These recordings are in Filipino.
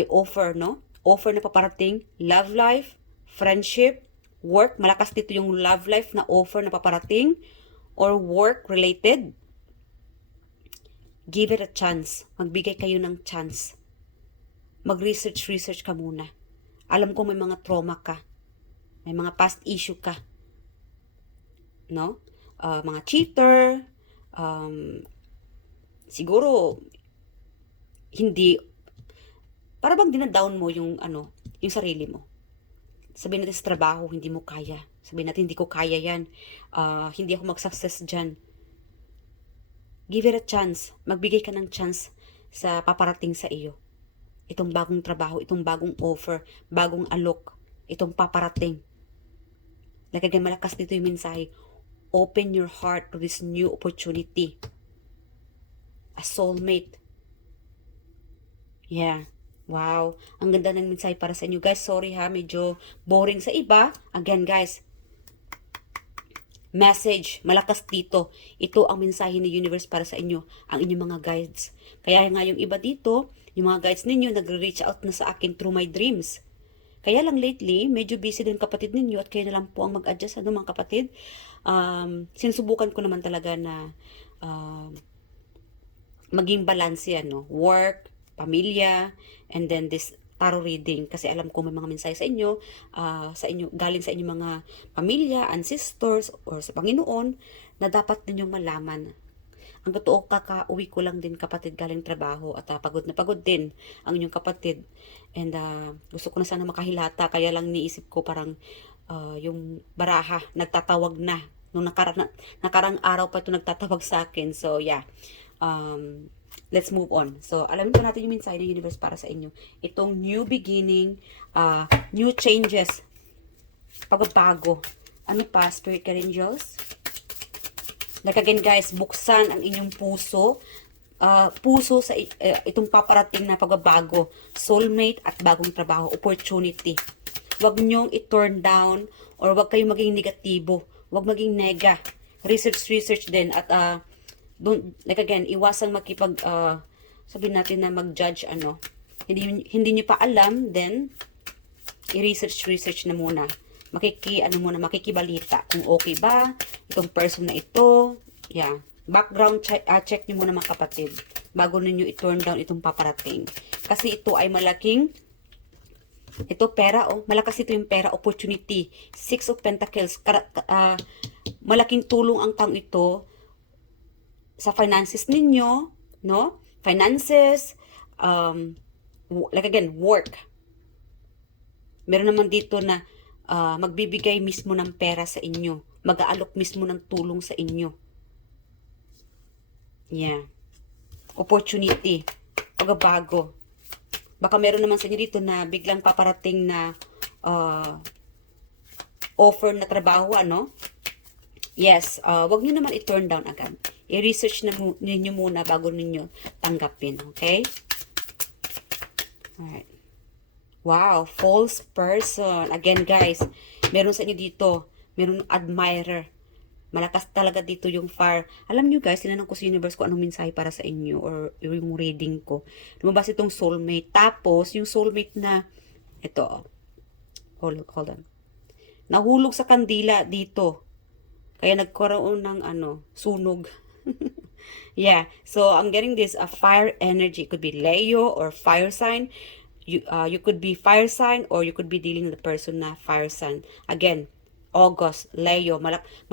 may offer, no? Offer na paparating, love life, friendship, work. Malakas dito yung love life na offer na paparating or work related. Give it a chance. Magbigay kayo ng chance. Mag-research ka muna. Alam ko may mga trauma ka. May mga past issue ka. No? Mga cheater, siguro hindi, para bang dinadown mo yung yung sarili mo. Sabihin natin sa trabaho, hindi mo kaya. Sabihin natin, hindi ko kaya yan. Hindi ako mag-success dyan. Give it a chance. Magbigay ka ng chance sa paparating sa iyo. Itong bagong trabaho, itong bagong offer, bagong alok, itong paparating. Nagagay malakas dito yung mensahe. Open your heart to this new opportunity. A soulmate. Yeah. Wow. Ang ganda ng mensahe para sa inyo. Guys, sorry ha. Medyo boring sa iba. Again, guys. Message. Malakas dito. Ito ang mensahe ni universe para sa inyo. Ang inyong mga guides. Kaya nga yung iba dito, yung mga guides ninyo, nagre-reach out na sa akin through my dreams. Kaya lang lately, medyo busy din kapatid ninyo at kayo na lang po ang mag-adjust. Mga kapatid? Sinusubukan ko naman talaga na maging balance yan, no? Work, pamilya, and then this tarot reading. Kasi alam ko may mga mensahe sa inyo, galing sa inyong mga pamilya, ancestors, or sa Panginoon, na dapat ninyong malaman. Ang totoo, kaka-uwi ko lang din kapatid galing trabaho at pagod na pagod din ang inyong kapatid. And gusto ko na sana makahilata, kaya lang niisip ko parang yung baraha, nagtatawag na. Nung nakarang araw pa ito nagtatawag sa akin. So yeah, let's move on. So, alamin po natin yung mensahe ng universe para sa inyo. Itong new beginning, new changes, pagbabago. Ano pa, Spirit Guide Angels? Like again guys, buksan ang inyong puso. Puso sa itong paparating na pagbabago. Soulmate at bagong trabaho, opportunity. Huwag nyong i-turn down or huwag kayong maging negatibo. Huwag maging nega. Research din at don't, like again, iwasang sabihin natin na mag-judge hindi niyo pa alam, then i-research na muna. Makikibalita kung okay ba itong person na ito. Yeah. Background check niyo muna mga kapatid bago ninyo i-turn down itong paparating. Kasi ito ay pera, malakas ito yung pera, opportunity. 6 of Pentacles. Malaking tulong ang taong ito sa finances ninyo, no? Finances, like again, work. Meron naman dito na magbibigay mismo ng pera sa inyo. Mag-aalok mismo ng tulong sa inyo. Yeah. Opportunity. Pagbabago. Baka meron naman sa inyo dito na biglang paparating na offer na trabaho, Yes, wag nyo naman i-turn down agad. I-research ninyo muna bago ninyo tanggapin, okay? Alright. Wow, false person. Again, guys, meron sa inyo dito, meron admirer. Malakas talaga dito yung fire. Alam nyo guys, tinanong ko sa universe ko anong mensahe para sa inyo or yung reading ko. Lumabas itong soulmate. Tapos, yung soulmate na, ito, hold on. Nahulog sa kandila dito. Kaya nagkaroon ng sunog. Yeah. So, I'm getting this, a fire energy. It could be Leo or fire sign. You could be fire sign or you could be dealing with a person na fire sign. Again, August, Leo.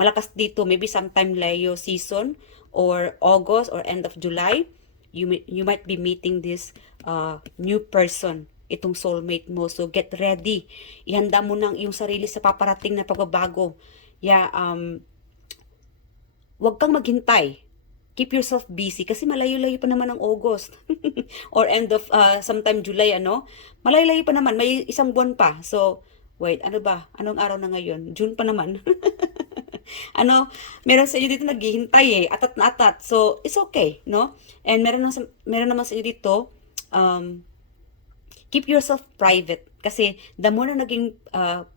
Malakas dito. Maybe sometime Leo season or August or end of July. You might be meeting this new person. Itong soulmate mo. So, get ready. Ihanda mo nang iyong sarili sa paparating na pagbabago. Yeah, huwag kang maghintay. Keep yourself busy kasi malayo-layo pa naman ang August or end of sometime July, malayo-layo pa naman, may isang buwan pa. So wait, ano ba, anong araw na ngayon? June pa naman. Meron sa inyo dito naghihintay atat na atat, so it's okay, no? And meron naman sa inyo dito keep yourself private. Kasi the more na naging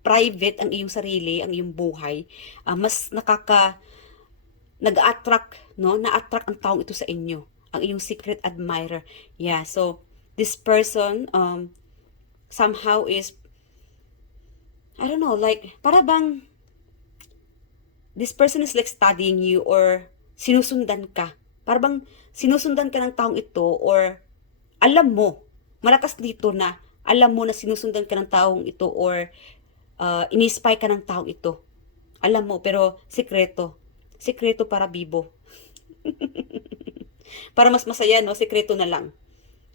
private ang iyong sarili, ang iyong buhay, mas nag-attract, na-attract ang taong ito sa inyo. Ang iyong secret admirer. Yeah, so, this person, somehow is, I don't know, like, para bang, this person is like studying you or sinusundan ka. Para bang sinusundan ka ng taong ito or alam mo, malakas dito na, alam mo na sinusundan ka ng taong ito or ini-spy ka ng taong ito. Alam mo, pero sikreto. Sikreto para bibo. Para mas masaya, no? Sikreto na lang.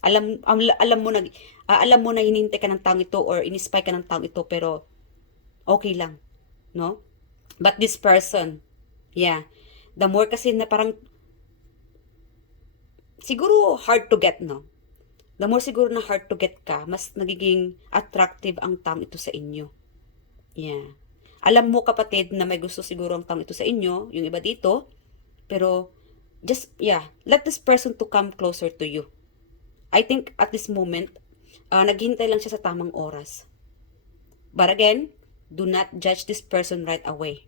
Alam mo na alam mo na hinintay ka ng taong ito or ini-spy ka ng taong ito pero okay lang, no? But this person, yeah, the more kasi na parang siguro hard to get, no? The more siguro na hard to get ka, mas nagiging attractive ang taong ito sa inyo. Yeah. Alam mo kapatid na may gusto siguro ang taong ito sa inyo, yung iba dito, pero just, yeah, let this person to come closer to you. I think at this moment, naghihintay lang siya sa tamang oras. But again, do not judge this person right away.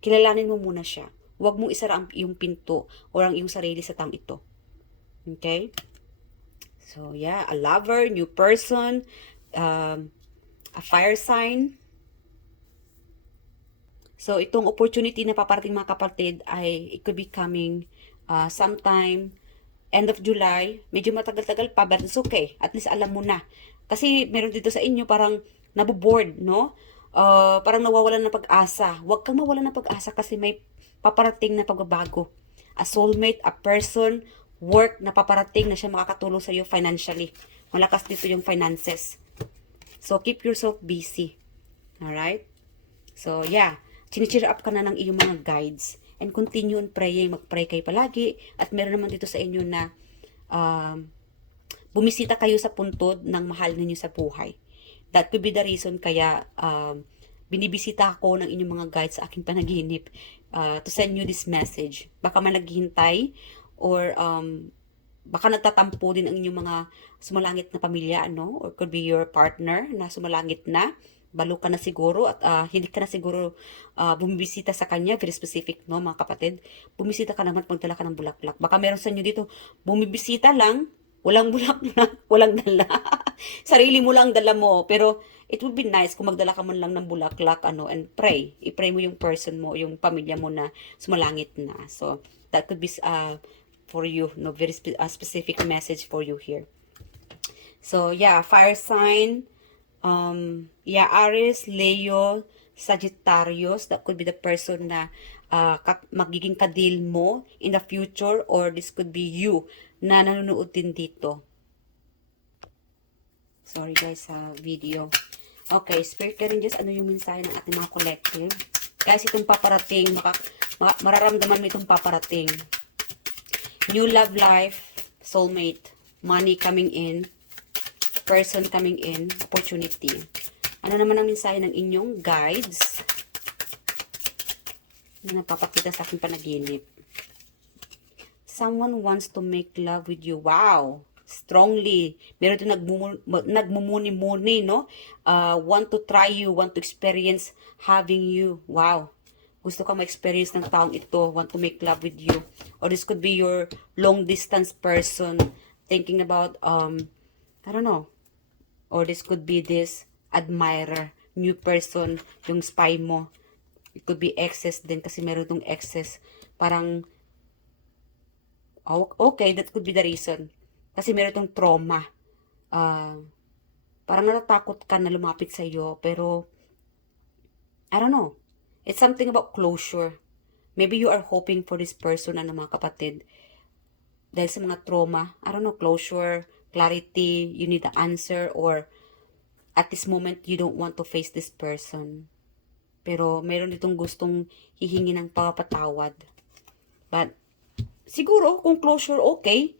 Kilalanin mo muna siya. Huwag mong isara ang iyong pinto o ang iyong sarili sa taong ito. Okay? So, yeah, a lover, new person, a fire sign. So, itong opportunity na paparating mga kapatid ay it could be coming sometime end of July. Medyo matagal-tagal pa, but it's okay. At least alam mo na. Kasi meron dito sa inyo parang naboboard, no? Parang nawawalan ng pag-asa. Huwag kang mawalan ng pag-asa kasi may paparating na pagbabago. A soulmate, a person, work na paparating na siya makakatulong sa iyo financially. Malakas dito yung finances. So, keep yourself busy. Alright? So, yeah. Chine-cheer up ka na ng iyong mga guides. And continue on praying. Mag-pray kayo palagi. At meron naman dito sa inyo na bumisita kayo sa puntod ng mahal ninyo sa buhay. That could be the reason kaya binibisita ako ng inyong mga guides sa aking panaginip to send you this message. Baka man naghihintay or baka nagtatampo din ang inyong mga sumalangit na pamilya, ano? Or could be your partner na sumalangit na. Balo ka na siguro at hindi ka na siguro bumibisita sa kanya, very specific, no, mga kapatid. Bumisita ka naman, magdala ka ng bulaklak. Baka meron sa inyo dito, bumibisita lang, walang bulaklak, walang dala. Sarili mo lang dala mo, pero it would be nice kung magdala ka man lang ng bulaklak, ano, and pray. I-pray mo yung person mo, yung pamilya mo na sumalangit na. So, that could be for you, no, very specific message for you here. So, yeah, fire sign, yeah, Aries, Leo, Sagittarius, that could be the person na magiging kadil mo in the future, or this could be you na nanonood din dito. Sorry guys sa video. Okay, Spirit Guardians, ano yung mensahe ng ating mga collective? Guys, itong paparating, mararamdaman mo itong paparating. New love life, soulmate, money coming in, person coming in, opportunity. Ano naman ang mensahe ng inyong guides na napapakita sa aking panaginip? Someone wants to make love with you. Wow! Strongly. Meron ito nagmumuni-muni, no? Want to try you, want to experience having you. Wow! Gusto kang ma-experience ng taong ito, want to make love with you. Or this could be your long-distance person thinking about, I don't know, or this could be this admirer, new person, yung spy mo. It could be exes din kasi meron itong exes. Parang, okay, that could be the reason. Kasi meron itong trauma. Parang natatakot ka na lumapit sa iyo, pero, I don't know. It's something about closure. Maybe you are hoping for this person, ano mga kapatid. Dahil sa mga trauma, I don't know, closure, clarity, you need the answer, or at this moment, you don't want to face this person. Pero meron ditong gustong hihingi ng pagpapatawad. But, siguro, kung closure, okay.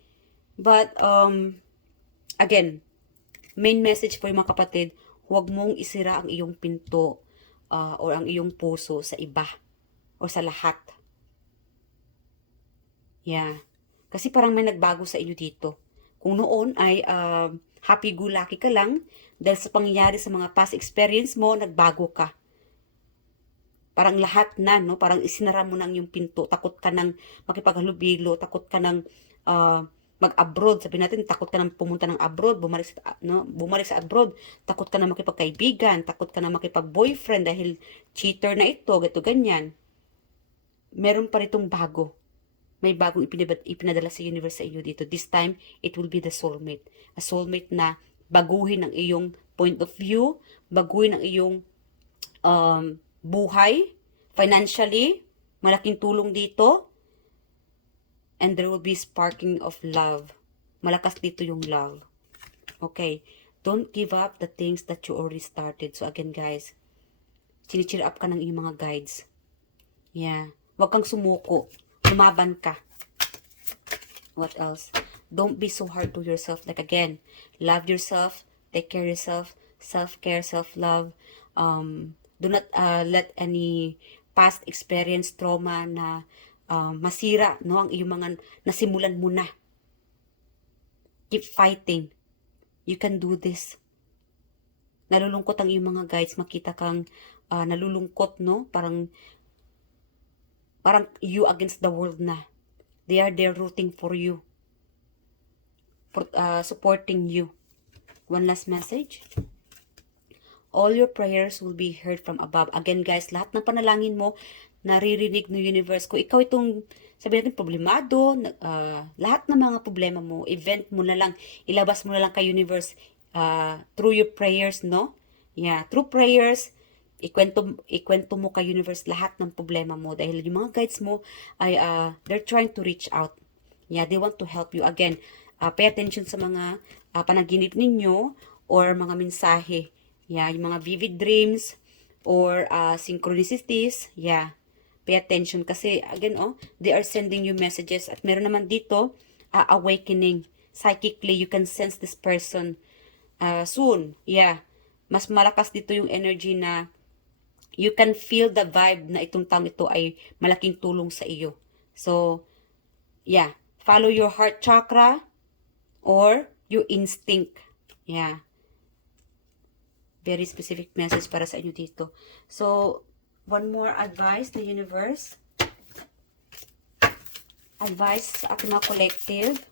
But, again, main message po yung mga kapatid, huwag mong isira ang iyong pinto or ang iyong puso sa iba o sa lahat. Yeah. Kasi parang may nagbago sa inyo dito. Kung noon ay happy-go-lucky ka lang, dahil sa pangyayari sa mga past experience mo, nagbago ka. Parang lahat na, no? Parang isinara mo na yung pinto. Takot ka ng makipaghalubilo, takot ka ng mag-abroad, sabi natin, takot ka na pumunta ng abroad, bumalik sa abroad, takot ka na makipagkaibigan, takot ka na makipag-boyfriend dahil cheater na ito, gato ganyan. Meron pa ritong bago. May bagong ipinadala sa universe sa iyo dito. This time, it will be the soulmate. A soulmate na baguhin ang iyong point of view, baguhin ang iyong buhay, financially, malaking tulong dito, and there will be sparking of love. Malakas dito yung love. Okay. Don't give up the things that you already started. So again, guys, chinicheer up ka ng iyong mga guides. Yeah. Huwag kang sumuko. Lumaban ka. What else? Don't be so hard to yourself. Like again, love yourself. Take care of yourself. Self-care, self-love. Do not let any past experience, trauma na masira, no, ang iyong mga nasimulan mo na. Keep fighting. You can do this. Nalulungkot ang iyong mga guides, makita kang nalulungkot, no? Parang you against the world na. They are there rooting for you. Supporting you. One last message. All your prayers will be heard from above. Again, guys, lahat ng panalangin mo, naririnig ng universe. Kung ikaw itong, sabi natin, problemado, lahat ng mga problema mo, event mo na lang, ilabas mo na lang kay universe through your prayers, no? Yeah, through prayers, ikwento mo kay universe lahat ng problema mo dahil yung mga guides mo ay they're trying to reach out. Yeah, they want to help you. Again, pay attention sa mga panaginip ninyo or mga mensahe. Yeah, yung mga vivid dreams or synchronicities. Yeah, pay attention kasi again, they are sending you messages at meron naman dito awakening. Psychically, you can sense this person soon. Yeah, mas malakas dito yung energy na you can feel the vibe na itong taong ito ay malaking tulong sa iyo. So, yeah, follow your heart chakra or your instinct. Yeah. Very specific message para sa inyo dito. So, one more advice the universe. Advice sa ating mga collective.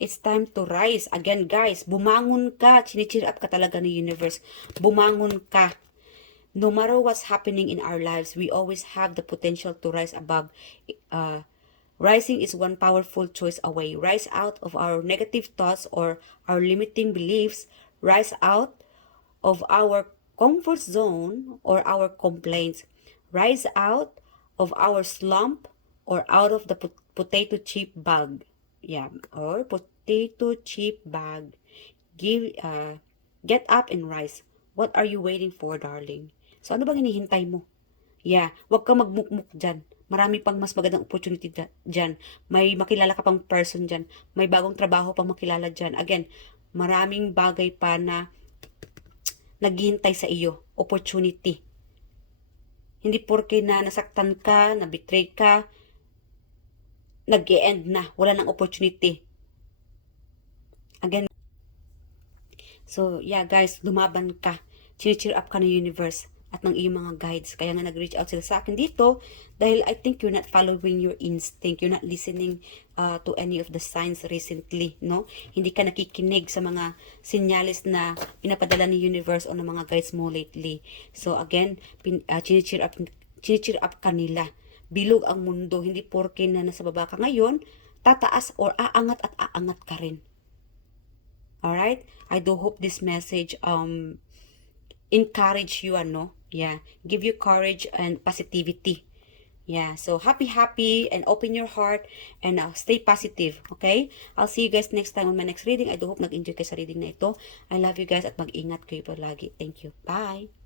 It's time to rise. Again, guys, bumangon ka. Chinicheer up ka talaga ng universe. Bumangon ka. No matter what's happening in our lives, we always have the potential to rise above. Rising is one powerful choice away. Rise out of our negative thoughts or our limiting beliefs. Rise out of our comfort zone or our complaints. Rise out of our slump or out of the potato chip bag. Yeah, or potato chip bag. Get up and rise. What are you waiting for, darling? So, ano bang hinihintay mo? Yeah, wag kang magmukmuk dyan. Marami pang mas magandang opportunity dyan. May makilala ka pang person dyan. May bagong trabaho pang makilala dyan. Again, maraming bagay pa na naghihintay sa iyo. Opportunity. Hindi porke na nasaktan ka, na-betray ka, nag-e-end na. Wala nang opportunity. Again, so yeah guys, lumaban ka. Chinicheer up ka ng universe at ng iyong mga guides. Kaya nga nag-reach out sila sa akin dito dahil I think you're not following your instinct. You're not listening to any of the signs recently, no? Hindi ka nakikinig sa mga sinyalis na pinapadala ni universe o ng mga guides mo lately. So again, chinicheer up kanila. Bilog ang mundo. Hindi porke na nasa baba ka ngayon, tataas or aangat at aangat ka rin. Alright? I do hope this message encourage you, yeah, give you courage and positivity. Yeah, so happy and open your heart and stay positive, okay? I'll see you guys next time on my next reading. I do hope nag-enjoy kayo sa reading na ito. I love you guys at mag-ingat kayo palagi. Thank you. Bye!